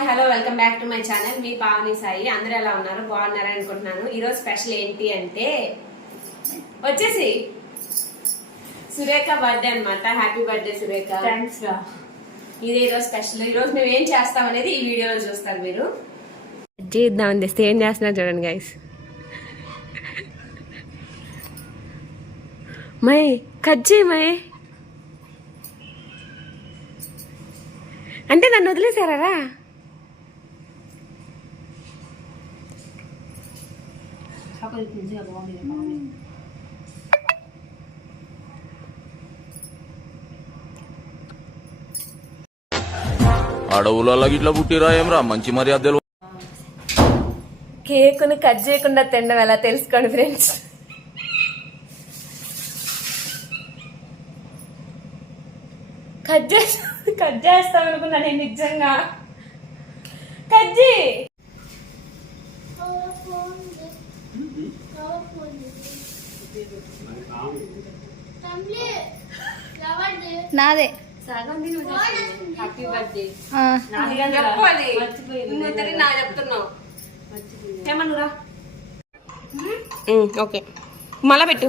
Hi hello welcome back to my channel. మీ పావని సాయి. అందరూ ఎలా ఉన్నారు? బాగున్నారని అనుకుంటున్నాను. ఈరోజు స్పెషల్ ఏంటి అంటే వచ్చేసి సురేఖ బర్త్డే అనమాట. Happy birthday Surekha. థ్యాంక్స్ రా. ఇదే ఈరోజు స్పెషల్. ఈరోజు మేము ఏం చేస్తాం అనేది ఈ వీడియోలో చూస్తారు మీరు. చేద్దామని తెస్తే ఏం చేస్తున్నారు చూడండి గైస్. మై కట్ చేయి మై అంటే నన్ను వదిలేసారా? అడవులలో ఇట్లా పుట్టిరా ఏమరా మంచి మర్యాదలు. కేకుని కట్ చేయకుండా తినడం ఎలా తెలుసుకోండి ఫ్రెండ్స్. కట్ చేస్తాం అనుకున్నా నేను నిజంగా. కట్ చేయి. నాదే హ్యాపీ బర్త్డే. చెప్పాలి నా చెప్తున్నావు ఏమనురా. ఓకే మళ్ళా పెట్టు.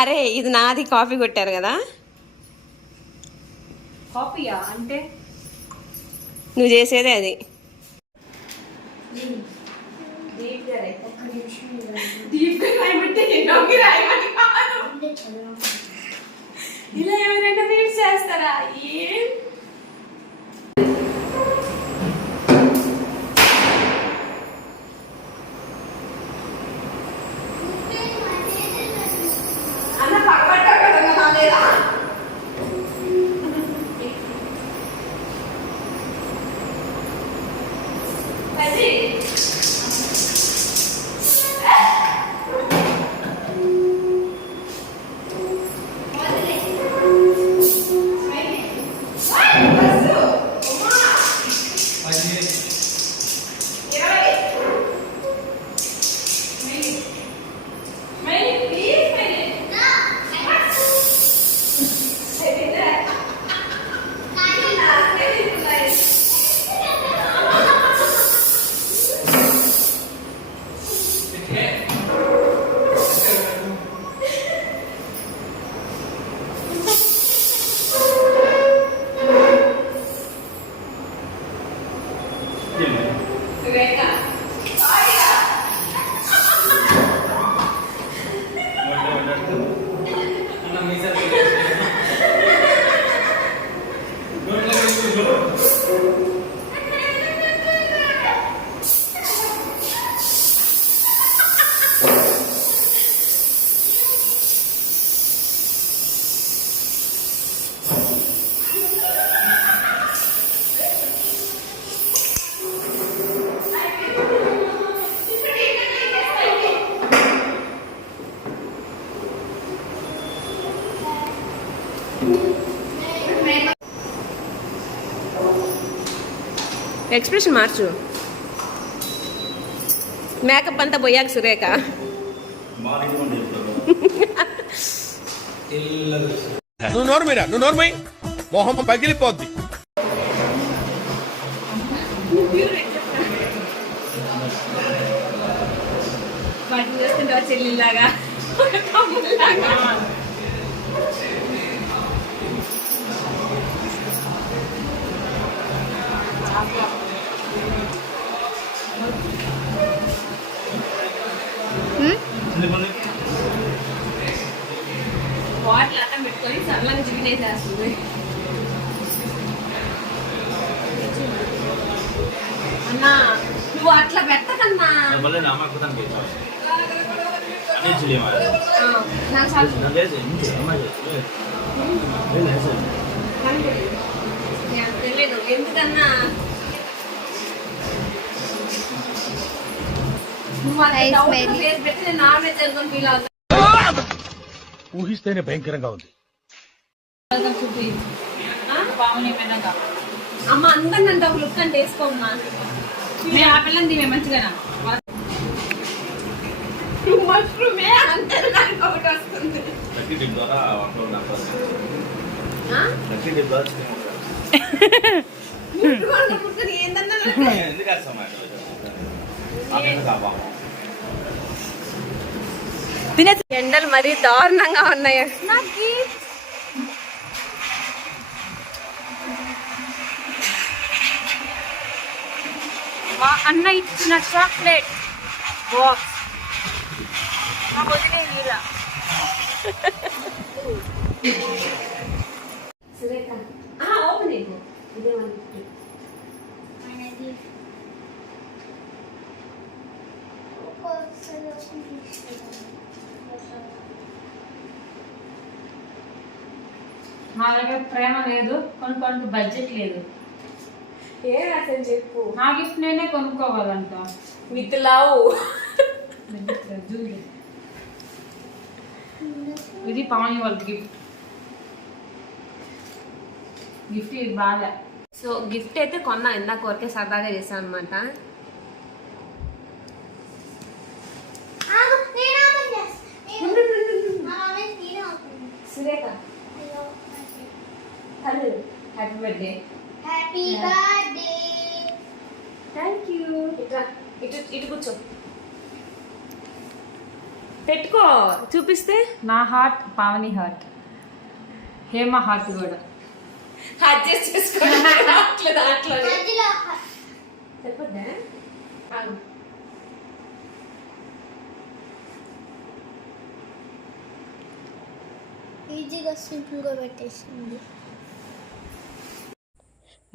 అరే ఇది నాది. కాఫీ కొట్టారు కదా. కాఫీయా అంటే నువ్వు చేసేదే అది. ఇలా ఎవరైనా రీల్స్ చేస్తారా? ఏం అన్న పగబట్టావు కదా నాలేదా? అది ఎక్స్ప్రెషన్ మార్చు. మేకప్ అంతా పోయాక సురేఖ నువ్వు నోర్మై మొహం పగిలిపోద్ది. వాటిని చూస్తుంటే చెల్లిలాగా వాటిని అట్టం పెట్టుకొని సరళంగా జిగినేసేస్తుంది. అన్నా నువ్వు అట్లా పెట్టకన్నా. తెలియదు ఎందుకన్నా. ఊహిస్తేనే భయంకరంగా ఉంది. అమ్మ అందరు నన్ను ఒక లుక్ అంటే వేసుకోమ్మా. మేము ఆ పిల్లని మంచిగా మష్రూమే అంటారు, దానికి ఒకటి వస్తుంది. ఆ? ముట్టుకోండి, ముట్టుకొని ఏందన్నా ఎండలు మరీ దారుణంగా ఉన్నాయి. మా అన్న ఇచ్చిన చాక్లెట్ బాక్స్ మా వదిలే ఇలా సురేఖ ఓపెన్ అయిపో. ఇదే వన్ మా దగ్గర ప్రేమ లేదు, కొనుక్కోడానికి బడ్జెట్ లేదు. ఏ అసలు చెప్పు. నా గిఫ్ట్ నేనే కొనుక్కోవాలంట. With love. ఇది పావని వాళ్ళ గిఫ్ట్. గిఫ్ట్ ఇది బాగా. సో గిఫ్ట్ అయితే కొన్నా, ఇందాక వరకే సరదాగా చేశాను అనమాట. Surekha hello, happy birthday. Happy birthday. Thank you. ఇట్లా ఇటు ఇటు కూర్చో, పెట్టుకో చూపిస్తే. నా heart Pavani heart, Hema heart కూడా అడ్జస్ట్ చేసుకోండి దాంట్లో మధ్యలో సరిపోద్దా? ఆగు. ఈజీగా సింపుల్గా పెట్టేసింది.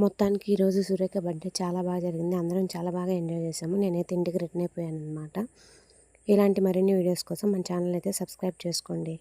మొత్తానికి ఈరోజు సురేఖ బర్త్డే చాలా బాగా జరిగింది. అందరం చాలా బాగా ఎంజాయ్ చేసాము. నేనైతే ఇంటికి రిటర్న్ అయిపోయాను అనమాట. ఇలాంటి మరిన్ని వీడియోస్ కోసం మన ఛానల్ అయితే సబ్స్క్రైబ్ చేసుకోండి.